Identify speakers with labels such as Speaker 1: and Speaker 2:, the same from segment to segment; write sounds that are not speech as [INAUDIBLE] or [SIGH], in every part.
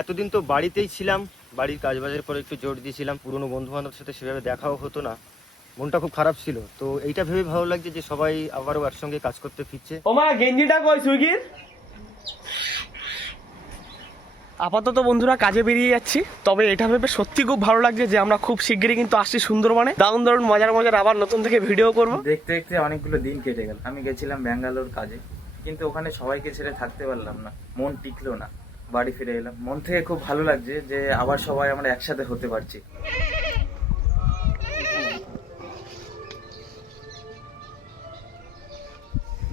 Speaker 1: এতদিন তো বাড়িতেই ছিলাম বাড়ির কাজবাজের পরে একটু জোর দিয়েছিলাম পুরনো বন্ধু বান্ধবের সাথে সেভাবে দেখাও হতো না মনটা খুব খারাপ ছিল। তো এইটা ভেবে ভালো লাগছে যে সবাই আবারও একসঙ্গে কাজ করতে ফিরছে।
Speaker 2: ওমা গেঞ্জিটা কই সুইগির? আপাতত বন্ধুরা কাজে বেরিয়ে যাচ্ছি তবে এটা ভেবে সত্যি খুব ভালো লাগছে যে আমরা খুব শিগগিরই কিন্তু আসছি সুন্দরবনে। দারুণ দারুণ মজার মজার আবার নতুন থেকে ভিডিও করব।
Speaker 3: দেখতে দেখতে অনেকগুলো দিন কেটে গেল। আমি গেছিলাম ব্যাঙ্গালোর কাজে কিন্তু ওখানে সবাইকে ছেড়ে থাকতে পারলাম না মন টিকলো না। বাড়ি ফিরে এলাম। মন থেকে খুব ভালো লাগছে যে আবার সবাই আমরা একসাথে হতে পারছি।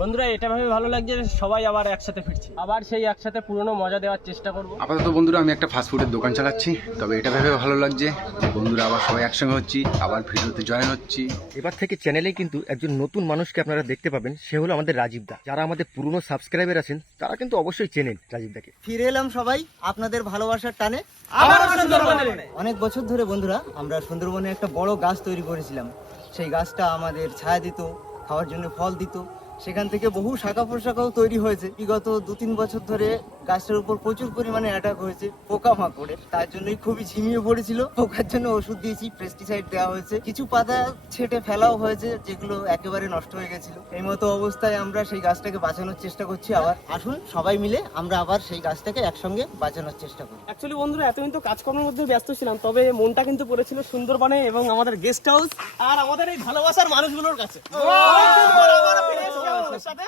Speaker 2: বন্ধুরা এটা ভেবে ভালো লাগছে যে সবাই আবার একসাথে ফিরছি। আবার সেই একসাথে পুরনো মজা দেওয়ার চেষ্টা করব।
Speaker 4: আপাতত বন্ধুরা আমি একটা ফাস্টফুডের দোকান চালাচ্ছি। তবে এটা ভেবে ভালো লাগছে যে বন্ধুরা আবার সবাই একসঙ্গে হচ্ছি আবার ভিডিওতে জয়েন হচ্ছি।
Speaker 1: এবার থেকে চ্যানেলে কিন্তু একজন নতুন মানুষকে আপনারা দেখতে পাবেন সে হলো আমাদের রাজীব দা। যারা আমাদের পুরনো সাবস্ক্রাইবার আছেন তারা কিন্তু অবশ্যই চেনেন রাজীব দাকে।
Speaker 5: ফিরে এলাম সবাই আপনাদের ভালোবাসার টানে।
Speaker 2: আবার সুন্দরবনে।
Speaker 5: অনেক বছর ধরে বন্ধুরা আমরা সুন্দরবনে একটা বড় গাছ তৈরি করেছিলাম। সেই গাছটা আমাদের ছায়া দিত খাওয়ার জন্য ফল দিত। সেখান থেকে বহু শাখা পোশাকাও তৈরি হয়েছে। বিগত দু তিন বছর ধরে গাছটার উপর প্রচুর পরিমাণে অ্যাটাক হয়েছে পোকা মাকড়ের তার জন্যই খুবই ঝিমিয়ে পড়েছিল। পোকার জন্য ওষুধ দিয়েছি পেস্টিসাইড দেওয়া হয়েছে। কিছু পাতা ছেটে ফেলাও হয়েছে, যেগুলো একেবারে নষ্ট হয়ে গেছিল। এই মতো অবস্থায় আমরা সেই গাছটাকে বাঁচানোর চেষ্টা করছি আবার। আসুন, সবাই মিলে আমরা আবার সেই গাছটাকে একসঙ্গে বাঁচানোর চেষ্টা করি।
Speaker 2: অ্যাকচুয়ালি বন্ধুরা, এতদিন তো কাজকর্মের মধ্যে ব্যস্ত ছিলাম, তবে মনটা কিন্তু পড়েছিল সুন্দরবনে এবং আমাদের গেস্ট হাউস আর আমাদের এই ভালোবাসার মানুষগুলোর কাছে।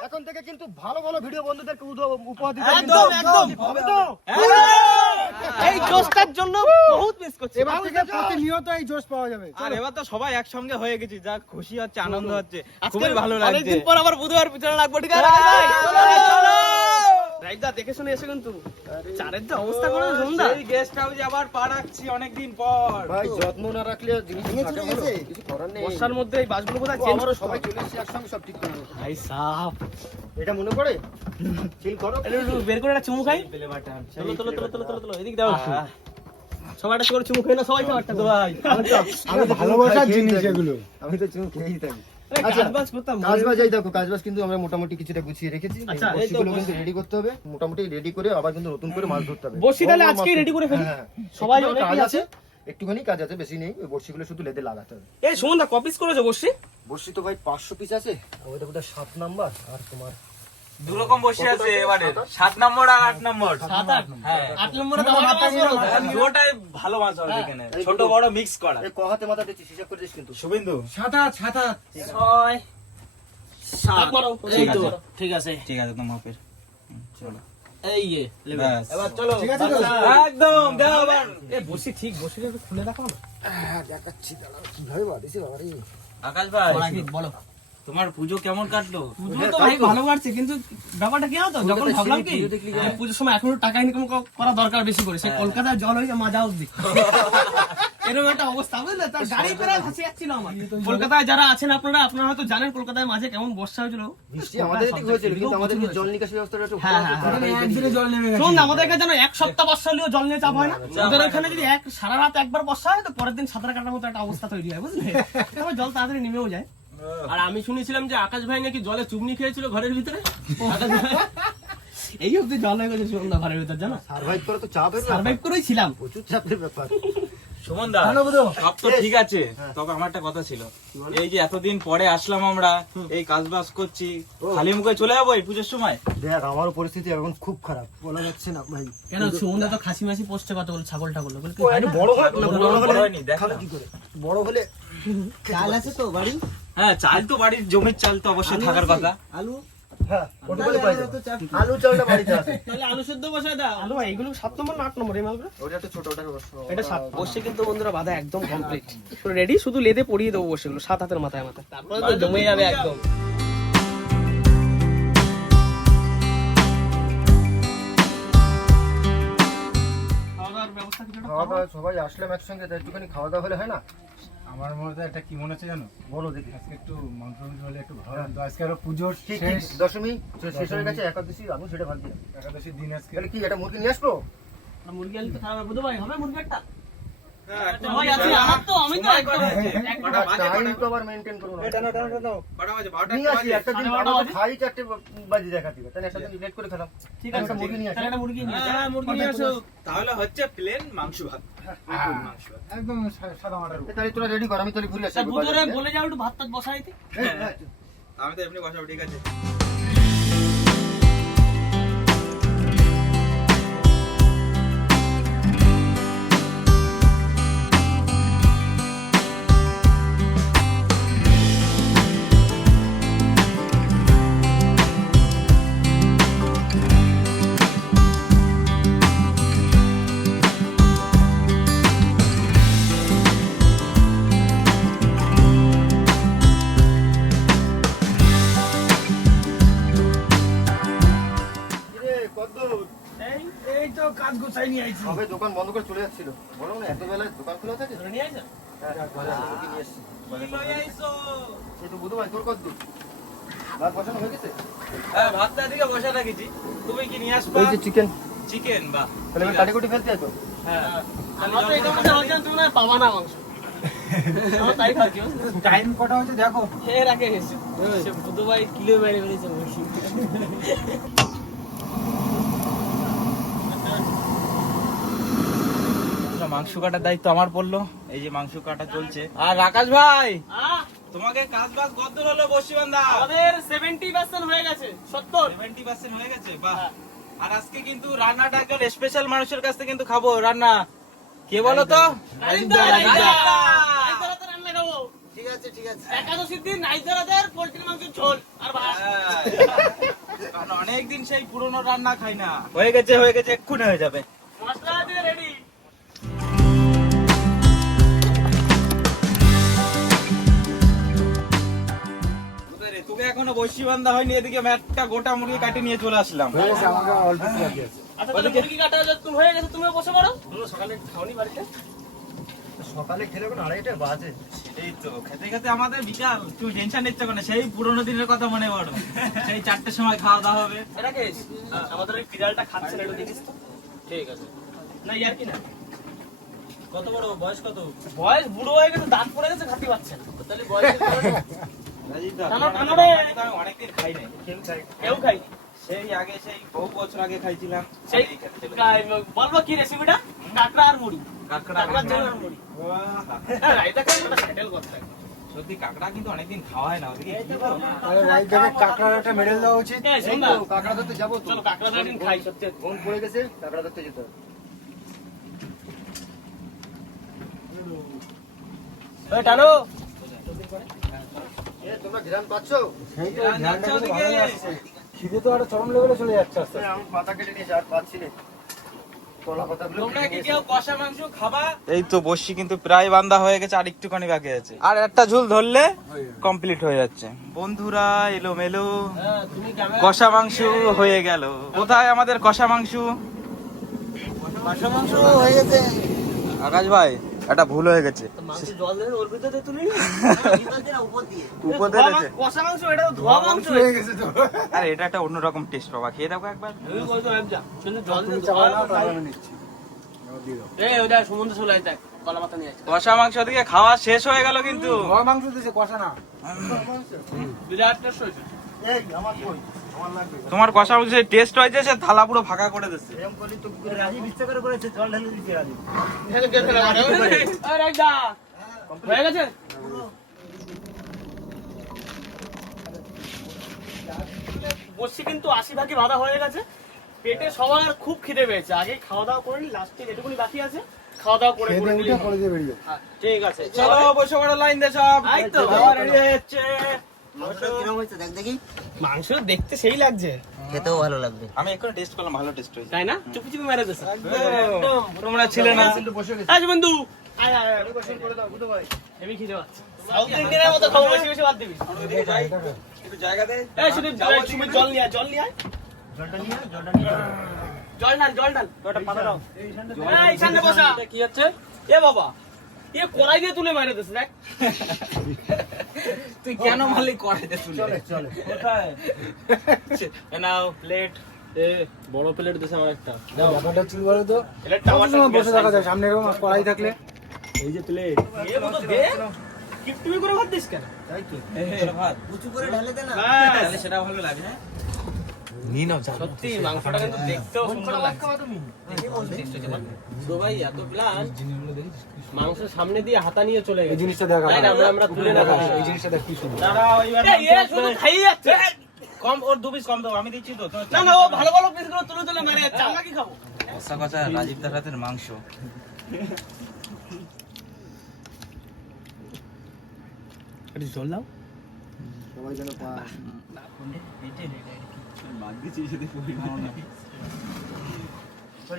Speaker 1: এখন থেকে কিন্তু ভালো ভালো ভিডিও বন্ধুদেরকে উপহার
Speaker 2: একদম একদম। হবে তো? এই জোশটার জন্য বহুত মিস করছি।
Speaker 6: এবার থেকে প্রতিনিয়ত এই জোশ পাওয়া যাবে।
Speaker 3: আর এবার তো সবাই একসঙ্গে হয়ে গেছি। যা খুশি হচ্ছে আনন্দ হচ্ছে। খুবই ভালো লাগছে।
Speaker 2: অনেকদিন পর আবার বুধবার পিছনে লাগবো ঠিক আছে? রাইদা দেখে শুনে এসে কিন্তু। চারের যে অবস্থা করে সন্ধ্যা?
Speaker 3: এই গেস্ট হাউসে আবার পা রাখছি অনেকদিন পর।
Speaker 1: ভাই যত্ন না রাখলে জিনিস কিছু করার নেই।
Speaker 2: বর্ষার মধ্যে এই বাসগুলো কোথায় চেঞ্জ
Speaker 1: আমারও সবাই চলে এসেছে একসঙ্গে সব ঠিক করে
Speaker 2: ভাই সাপ।
Speaker 1: এটা মনে পড়ে? চিল করো।
Speaker 2: বের করে একটা চুমু খাই। চলো চলো চলো চলো চলো চলো এদিক দাও সবাই একটা করে চুমু খাই না সবাই তো ভাই
Speaker 1: আমি তো
Speaker 6: ভালোবাসার জিনিস এগুলো।
Speaker 1: আমি তো চুমু খেয়েই থাকি। কাজবাজ এই দেখো কাজবাজ কিন্তু আমরা মোটামুটি কিছুটা গুছিয়ে রেখেছি।
Speaker 2: আচ্ছা, তো
Speaker 1: কিন্তু রেডি করতে হবে। মোটামুটি রেডি করে আবার কিন্তু নতুন করে মাছ ধরতে হবে।
Speaker 2: বড়শি তাহলে
Speaker 1: বড় বড়
Speaker 2: আজকেই
Speaker 1: মাছ-
Speaker 2: ready করে ফেলি?
Speaker 1: হ্যাঁ,
Speaker 2: সবাই
Speaker 1: কাজ
Speaker 2: আছে।
Speaker 1: একটুখানি কাজ আছে বেশি নেই। ওই বড়শিগুলো শুধু লেদে লাগাতে হবে।
Speaker 2: এই সুমনদা কপিস করেছ বসছি
Speaker 1: বড়শি তো ভাই পাঁচশো পিস আছে। ওইটা সাত নাম্বার আর তোমার
Speaker 3: দু রকম বসে আছে এবারে। সাত? নম্বর আর আট নম্বর
Speaker 2: সাত আট।
Speaker 3: হ্যাঁ।
Speaker 2: আট নম্বরে
Speaker 3: দুটাই ভালো মাছ হবে এখানে। ছোট বড় মিক্স করা।
Speaker 1: এই কহাতে মাথা দিচ্ছিস হিসাব করে দিস কিন্তু।
Speaker 3: শুভেন্দু।
Speaker 6: ছাতা ছাতা
Speaker 2: ছয় সাত। তো
Speaker 3: আছে।
Speaker 2: ঠিক আছে।
Speaker 3: ঠিক আছে তো মাপের। চলো।
Speaker 2: এই এবার চলো
Speaker 6: ঠিক আছে তো?
Speaker 3: একদম দাও আবার।
Speaker 2: এ বসি ঠিক বসি খুলে দেখাও
Speaker 1: দেখাচ্ছি দাঁড়াও। কীভাবে বাঁধিছে বাবা রে
Speaker 3: আকাশ ভাই।
Speaker 2: বলো।
Speaker 3: তোমার পুজো কেমন কাটলো?
Speaker 2: পুজো তো ভাই ভালো কাটছে কিন্তু ব্যাপারটা কি হতো যখন ভাবলাম কি পুজোর সময় এখনও টাকা ইনকাম করা দরকার বেশি করে। সেই কলকাতায় জল হয়েছে মাজা অব্দি [LAUGHS] এরকম একটা অবস্থা বুঝলে? তার গাড়ি পেরা ভাসে যাচ্ছিল আমার। কলকাতায় যারা আছেন আপনারা আপনারা হয়তো জানেন কলকাতায় মাঝে কেমন বর্ষা হয়েছিল।
Speaker 1: বৃষ্টি আমাদের এদিকে হয়েছিল কিন্তু আমাদের জল নিকাশি ব্যবস্থাটা একটু
Speaker 2: হ্যাঁ, হ্যাঁ,
Speaker 1: তাড়াতাড়ি
Speaker 6: একদিনে জল নেমে গেছে।
Speaker 2: শুনুন আমাদের এখানে যেন এক সপ্তাহ বর্ষা হলেও জল নিয়ে চাপ হয় না। ওদের ওইখানে যদি এক সারা রাত একবার বর্ষা হয় তো পরের দিন সাঁতার কাটার মতো একটা অবস্থা তৈরি হয় বুঝলে? জল তাড়াতাড়ি নেমেও যায়। আর আমি শুনেছিলাম যে আকাশ ভাই নাকি জলে চুবনি খেয়েছিল ঘরের ভিতরে? এই অব্দি জল হয়ে গেছে সুগন্ধা ঘরের ভিতর জানো?
Speaker 1: সার্ভাইভ করা তো চাপের
Speaker 2: সার্ভাইভ করেই ছিলাম
Speaker 1: প্রচুর চাপের ব্যাপার।
Speaker 3: সুমন দা সব তো ঠিক আছে তবে আমার একটা কথা ছিল। এই যে এতদিন পরে আসলাম আমরা এই কাজ বাজ করছি খালি মুখে চলে যাব এই পুজোর সময়?
Speaker 1: দেখ আমারও পরিস্থিতি এখন খুব খারাপ। বলা যাচ্ছে না ভাই।
Speaker 2: কেন সুগন্ধা তো খাসি মাসি পোস্টে কত বলে ছাগল টাগল। বলে
Speaker 1: বড় হয়? বড় হলে বড় হলে
Speaker 5: চাল আছে তো বাড়ি?
Speaker 3: হ্যাঁ চাল তো বাড়ির জমির চাল তো অবশ্যই থাকার কথা।
Speaker 5: আলু?
Speaker 1: হ্যাঁ ওটা বলে পাই যাব। আলু চালটা বাড়িতে আছে।
Speaker 2: তাহলে আলু সেদ্ধ বসায় দাও। আলু ভাই সাত নম্বর না আট নম্বর এই মালগুলো?
Speaker 1: ওটা একটু ছোট ওটা
Speaker 2: এটা সাত বসে কিন্তু বন্ধুরা বাধা একদম কমপ্লিট রেডি শুধু লেদে পড়িয়ে দেবো বসে সাত হাতের মাথায় মাথায়। তারপরে তো জমে যাবে একদম। খাওয়া দাওয়ার ব্যবস্থা কিছু একটা
Speaker 1: খাওয়া
Speaker 2: করো।
Speaker 1: দাওয়া সবাই আসলাম একসঙ্গে তাই একটুখানি খাওয়া দাওয়া হলে হয় না?
Speaker 6: আমার মধ্যে একটা কি মনে হচ্ছে জানো?
Speaker 1: বলো দেখি।
Speaker 6: আজকে একটু মাংস মাংস হলে একটু ভালো লাগতো। আজকে আরও পুজোর
Speaker 1: ঠিক
Speaker 6: শেষ
Speaker 1: দশমী শেষ হয়ে গেছে একাদশী আমি সেটা ভাবছিলাম
Speaker 6: একাদশীর দিন আজকে।
Speaker 1: তাহলে কি এটা মুরগি নিয়ে আসব?
Speaker 2: মুরগি আলু তো খারাপ বুধবার হবে মুরগি
Speaker 1: তাহলে একটা দিন লেট করে খেলাম
Speaker 2: ঠিক আছে
Speaker 1: একটা মুরগি নিয়ে আসি।
Speaker 2: তাহলে একটা মুরগি নিয়ে আসো।
Speaker 7: হ্যাঁ মুরগি নিয়ে আসো তাহলে হচ্ছে প্লেন মাংস ভাত মাংস ভাত
Speaker 6: একদম সাদা মাটার
Speaker 1: তাহলে তোরা রেডি কর আমি তাহলে ঘুরে আসি।
Speaker 2: বলে যাও একটু ভাত টাত বসাইতে
Speaker 7: আমি তো এমনি বসাবো ঠিক আছে
Speaker 6: কাজ নিয়ে আইছি
Speaker 1: সবাই দোকান বন্ধ করে চলে যাচ্ছিল। বলো না এত বেলায় দোকান খোলা থাকে?
Speaker 2: ধরে নিয়ে আসো
Speaker 1: হ্যাঁ, বাজার থেকে নিয়ে এসছি। এই তো বুধবার তোর কদ্দূর ভাত বসানো হয়ে গেছে?
Speaker 7: হ্যাঁ ভাতটা দিকে বসে রেখেছি তুমি কি নিয়ে আসবা?
Speaker 1: যে চিকেন
Speaker 7: চিকেন বা
Speaker 1: তাহলে আমি কাটি ফেলতে তো?
Speaker 7: হ্যাঁ।
Speaker 2: আমার তো এটা মনে হচ্ছে তুমি না পাবা না মাংস। আমার?
Speaker 6: টাইম কটা হচ্ছে দেখো।
Speaker 2: এর আগে এসে বুধবার কিলো মেরে মেরেছে
Speaker 7: মাংস কাটার দায়িত্ব আমার পড়ল। এই যে মাংস কাটা চলছে। আর আকাশ ভাই! তোমাকে কাজ বাজ কত হলো বসি বান্ধা
Speaker 2: আমাদের সেভেন্টি পার্সেন্ট হয়ে গেছে সত্তর।
Speaker 7: সেভেন্টি পার্সেন্ট হয়ে গেছে বাহ।
Speaker 2: হ্যাঁ।
Speaker 7: আর আজকে কিন্তু রান্নাটা একজন স্পেশাল মানুষের কাছ থেকে কিন্তু খাব রান্না। কে বলো তো।
Speaker 5: ঠিক আছে ঠিক আছে।
Speaker 2: একাদশীর দিন নাইজদারাদের পোল্ট্রির মাংসের ঝোল আর ভাত।
Speaker 7: হ্যাঁ। অনেকদিন সেই পুরনো রান্না খাই না। হয়ে গেছে হয়ে গেছে এক্ষুনি হয়ে যাবে। তোকে এখনও বসি বান্ধা হয়নি এদিকে ম্যাটটা গোটা মুরগি কাটি নিয়ে চলে আসলাম।
Speaker 6: আমাকে অল্প বাকি আছে।
Speaker 2: আচ্ছা তাহলে মুরগি কাটা তুমি হয়ে গেছে তুমিও বসে পড়ো। সকালে খাওনি বাড়িতে?
Speaker 1: সকালে খেলে কোনো আড়াইটা বাজে।
Speaker 7: এই তো খেতে খেতে আমাদের বিকাল তুমি টেনশন নিচ্ছ কেন? সেই পুরোনো দিনের কথা মনে পড়ো সেই চারটের সময় খাওয়া দাওয়া হবে।
Speaker 2: রাকেশ আমাদের ওই বিড়ালটা খাচ্ছে না একটু দেখিস তো। ঠিক আছে। না ইয়ার কি না?
Speaker 7: কত বড় বয়স কত?
Speaker 2: বয়স বুড়ো হয়ে গেছে দাঁত পড়ে গেছে খাতি পাচ্ছে না। তাহলে বয়স
Speaker 7: অনেকদিন খাই নাই
Speaker 2: কেউ খাইনি।
Speaker 7: সেই আগে সেই বহু বছর আগে খাইছিলাম
Speaker 2: সেই
Speaker 7: এই খেতে চলে
Speaker 2: কা- বলব কি রেসিপিটা কাঁকড়া আর মুড়ি।
Speaker 7: কাঁকড়া
Speaker 2: কাঁকড়ার আর মুড়ি। হ্যাঁ রাইতা সেটেল করতে
Speaker 7: সত্যি কাঁকড়া কিন্তু অনেকদিন খাওয়া হয় না
Speaker 6: তাহলে কাঁকড়ার একটা মেডেল দেওয়া উচিত।
Speaker 2: এই,
Speaker 1: এই
Speaker 2: শোন
Speaker 1: তো
Speaker 2: না,
Speaker 1: কাঁকড়া ধরতে যাব
Speaker 2: চলো কাঁকড়া ধরে খাই সত্যি।
Speaker 1: ফোন পড়ে গেছে কাঁকড়া ধরতে যেতে হবে।
Speaker 2: টানো।
Speaker 1: তোমরা ঘিরান পাচ্ছ?
Speaker 6: সেই তো
Speaker 7: রান্না
Speaker 6: ধ্যানটা
Speaker 7: হচ্ছে
Speaker 6: কিন্তু
Speaker 7: ওদিকে।
Speaker 6: ভালো আসছে। খিদে তো আরও চরম লেভেলে চলে যাচ্ছে আস্তে আস্তে।
Speaker 1: আমি পাতা কেটে নিয়েছি আর পাচ্ছি না। কলা পাতাগুলো
Speaker 7: তোমরা কি কেউ কষা মাংস খাবা? এই তো বসি কিন্তু প্রায় বান্দা হয়ে গেছে আর একটুখানি বাকি আছে। আর একটা ঝুল ধরলে কমপ্লিট হয়ে যাচ্ছে। বন্ধুরা এলো মেলো
Speaker 2: হ্যাঁ
Speaker 7: কষা মাংস হয়ে গেল। কোথায় আমাদের কষা মাংস?
Speaker 5: মাংস মাংস হয়ে গেছে।
Speaker 7: আকাশ ভাই। একটা ভুল হয়ে গেছে।
Speaker 2: মাংস জল দেন ওর ভিতরে তুলি [LAUGHS]
Speaker 5: উপর দিয়ে।
Speaker 2: কষা মাংস এটা তো মাংস
Speaker 6: হয়ে গেছে তো।
Speaker 7: আরে এটা একটা অন্যরকম টেস্ট পাবা খেয়ে দেখো একবার। কষা মাংস দিকে খাওয়া শেষ হয়ে গেল কিন্তু।
Speaker 6: মাংস দিয়েছে কষা না।
Speaker 2: বিরাট টেস্ট হয়েছে।
Speaker 1: এই আমার
Speaker 7: তোমার কষা মাংস টেস্ট হয়েছে সে থালা পুরো ফাঁকা করে দিচ্ছে।
Speaker 2: বসছি কিন্তু আশি ভাগে বাধা হয়ে গেছে। পেটে সবার খুব খিদে পেয়েছে। আগে খাওয়া দাওয়া করে লাস্টে যেটুকুনি বাকি আছে খাওয়া দাওয়া করে। হ্যাঁ, ঠিক আছে।
Speaker 7: চলো বসে লাইন দে সব।
Speaker 2: এই তো।
Speaker 7: রেডি হয়ে যাচ্ছে।
Speaker 2: মাংস দেখতে সেই লাগছে
Speaker 5: খেতেও ভালো লাগবে
Speaker 7: আমি এখন টেস্ট করলাম ভালো টেস্ট হয়েছে
Speaker 2: তাই না চুপি চুপি মেরে দিছে
Speaker 7: একদম তোমরা ছিলে না
Speaker 1: কিন্তু বসে গেছে
Speaker 2: আজ বন্ধু আয় আয় আয়
Speaker 1: পরিবেশন করে দাও বুধ ভাই
Speaker 2: হেভি খিদে পাচ্ছে সাউথ ইন্ডিয়ানের মতো খাব বেশি বেশি বাদ দিবি
Speaker 7: একটু জায়গা দে
Speaker 2: এই শুধু জল নিয়ে আয়, জল নিয়ে আয়।
Speaker 1: জলটা নিয়ে জলটা নিয়ে
Speaker 2: জল ঢাল জল ঢাল ওটা পাতা দাও এই সামনে বসা কি হচ্ছে এ বাবা এ কড়াই দিয়ে তুলে মেরে দিছে দেখ।
Speaker 7: তুই কেন মালিক করে দে তুলে।
Speaker 1: চলে চলে।
Speaker 7: কোথায়? নাও প্লেট
Speaker 2: এ বড় প্লেট দিছে আমার একটা।
Speaker 6: ব্যাপারটা হচ্ছে কি বলো তো
Speaker 2: প্লেটটা আমার
Speaker 6: বসে থাকা যায়? সামনে এরকম কড়াই থাকলে।
Speaker 2: এই যে প্লেট এ মতো দে। কিপটুমি করে ভাত দিস কেন?
Speaker 5: উঁচু করে ঢালে দে না।
Speaker 7: তাহলে সেটা ভালো লাগে হ্যাঁ?
Speaker 2: সত্যি মাংসটা কিন্তু দেখতেও সুন্দর লাগছে। ভাই। এত প্লাস মাংসের সামনে দিয়ে হাতা নিয়ে চলে
Speaker 6: এই জিনিসটা দেখা
Speaker 2: আমরা আমরা তুলে না
Speaker 6: এই জিনিসটা দেখ কি সুন্দর।
Speaker 7: দাঁড়াও
Speaker 2: এই, শুধু খাইয়ে যাচ্ছে।
Speaker 7: কম ওর দু পিস কম দেবো আমি দিচ্ছি তো।
Speaker 2: না না ও ভালো ভালো পিসগুলো তুলে তুলে মারে যাচ্ছে আমরা কি খাব?
Speaker 7: কষা কষা রাজীব দার হাতের মাংস।
Speaker 2: জল দাও।
Speaker 5: সবাই যেন পায়।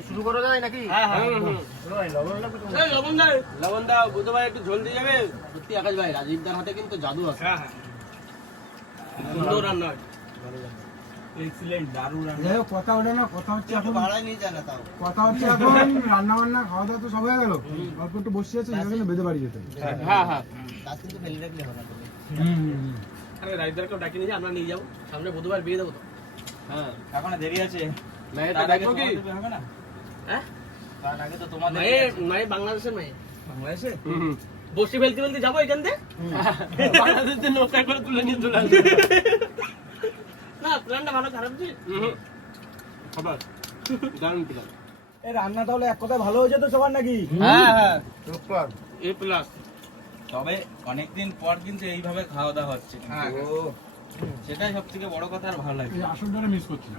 Speaker 1: শুরু করা যায় নাকি?
Speaker 2: হ্যাঁ হ্যাঁ লবণ দা লবণ দা বুধ ভাই একটু ঝোল দিয়ে যাবে। সত্যি আকাশ ভাই রাজীব দার হাতে কিন্তু জাদু আছে। সুন্দর রান্না এক্সিলেন্ট দারুণ
Speaker 6: যাই কথা ওঠে না কথা হচ্ছে এখন।
Speaker 5: ভাড়ায় নিয়ে যায় না তাও।
Speaker 6: কথা হচ্ছে এখন রান্না বান্না খাওয়া দাওয়া তো সব হয়ে গেল। অল্প একটু বসে আছে সেখানে বেঁধে বাড়ি যেতে।
Speaker 2: হ্যাঁ হ্যাঁ।
Speaker 5: গাছ কিন্তু ফেলে রাখলে হবে না।
Speaker 6: হুম,
Speaker 2: আরে রাজদারকেও ডাকি নিয়ে আমরা নিয়ে যাব। সামনে বুধবার বিয়ে দেবো তো। হ্যাঁ
Speaker 7: এখন দেরি আছে।
Speaker 2: মেয়েটা
Speaker 7: তার
Speaker 2: কি?
Speaker 7: হবে না?
Speaker 2: হ্যাঁ?
Speaker 7: তার আগে তো তোমাদের
Speaker 2: মেয়ে মেয়ে বাংলাদেশের মেয়ে।
Speaker 7: বাংলাদেশে?
Speaker 2: বসি ফেলতে ফেলতে যাব এখান থেকে [LAUGHS] বাংলাদেশ থেকে নৌকা করে তুলে নিয়ে চলে আসবে। না প্ল্যানটা ভালো খারাপ যে। খাবার? দারুণ প্ল্যান।
Speaker 6: এই রান্না তাহলে এক কথায় ভালো হয়েছে তো সবার নাকি?
Speaker 2: হ্যাঁ হ্যাঁ।
Speaker 1: সুপার
Speaker 2: এ প্লাস
Speaker 7: তবে অনেকদিন পর কিন্তু এইভাবে খাওয়া দাওয়া হচ্ছে
Speaker 2: হ্যাঁ।
Speaker 7: ও সেটাই সব থেকে বড় কথা আর ভালো লাগে।
Speaker 6: এই আসনটা মিস করছি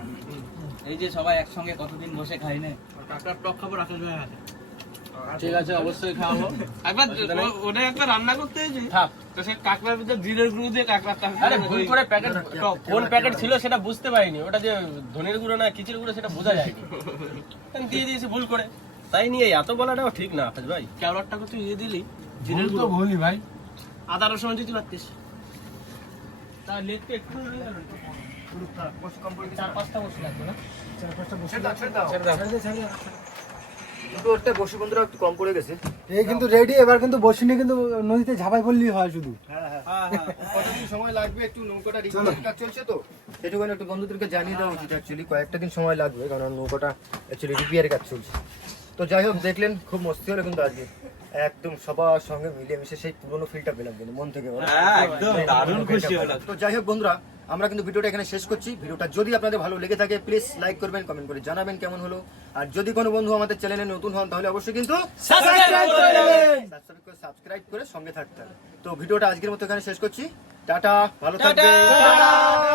Speaker 7: এই যে সবাই একসঙ্গে কতদিন বসে খাই না?
Speaker 2: কাঁকড়ার টক খাব রাখাস ভাই হাতে। ঠিক আছে অবশ্যই খাওয়াবো। একবার ওটা একটা রান্না করতে হয়েছে তো সে কাঁকড়ার ভিতরে জিরের গুঁড়ো দিয়ে কাঁকড়া আরে ভুল করে প্যাকেট কোন প্যাকেট ছিল সেটা বুঝতে পারিনি। ওটা যে ধনের গুঁড়ো না কিচের গুঁড়ো সেটা বোঝা যায়নি। [LAUGHS] দিয়ে দিয়েছি ভুল করে। তাই নিয়ে এত বলাটাও ঠিক না আকাশ ভাই। ক্যারটটা তুই ইয়ে দিলি। জিরের
Speaker 6: তো ভুলই ভাই।
Speaker 2: আদা রসুন দিতে পারতিস তা লেটকে একটু হয়ে গেল চার পাঁচটা বসে লাগবে না?
Speaker 6: চার পাঁচটা বসে
Speaker 1: দাও, ছেড়ে দাও।
Speaker 6: ছেড়ে দে, ছেড়ে দে।
Speaker 1: কিন্তু ওটা বসি বন্ধুরা একটু কম পড়ে গেছে।
Speaker 6: এই কিন্তু রেডি এবার কিন্তু বসে নিয়ে কিন্তু নদীতে ঝাঁপাই পড়লেই হয় শুধু।
Speaker 1: কতদিন সময় লাগবে একটু নৌকাটা রিপেয়ারিং চলছে তো। একটু বন্ধুদেরকে জানিয়ে দেওয়া উচিত অ্যাকচুয়ালি কয়েকটা দিন সময় লাগবে কারণ নৌকাটা অ্যাকচুয়ালি রিপেয়ারের কাজ চলছে। তো যাই হোক দেখলেন খুব মস্তি হলো কিন্তু আজকে। একদম সবার সঙ্গে মিলে মিশে সেই পুরোনো ফিলটা পেলাম কিন্তু মন থেকে
Speaker 7: হ্যাঁ, একদম দারুণ খুশি হলো
Speaker 1: তো যাই হোক বন্ধুরা আমরা কিন্তু ভিডিওটা এখানে শেষ করছি। ভিডিওটা যদি আপনাদের ভালো লেগে থাকে প্লিজ লাইক করবেন কমেন্ট করে জানাবেন কেমন হলো। আর যদি কোনো বন্ধু আমাদের চ্যানেলে নতুন হন তাহলে অবশ্যই কিন্তু সাবস্ক্রাইব করে সাবস্ক্রাইব করে সঙ্গে থাকতে হবে। তো ভিডিওটা আজকের মতো এখানে শেষ করছি। টাটা ভালো থাকবেন।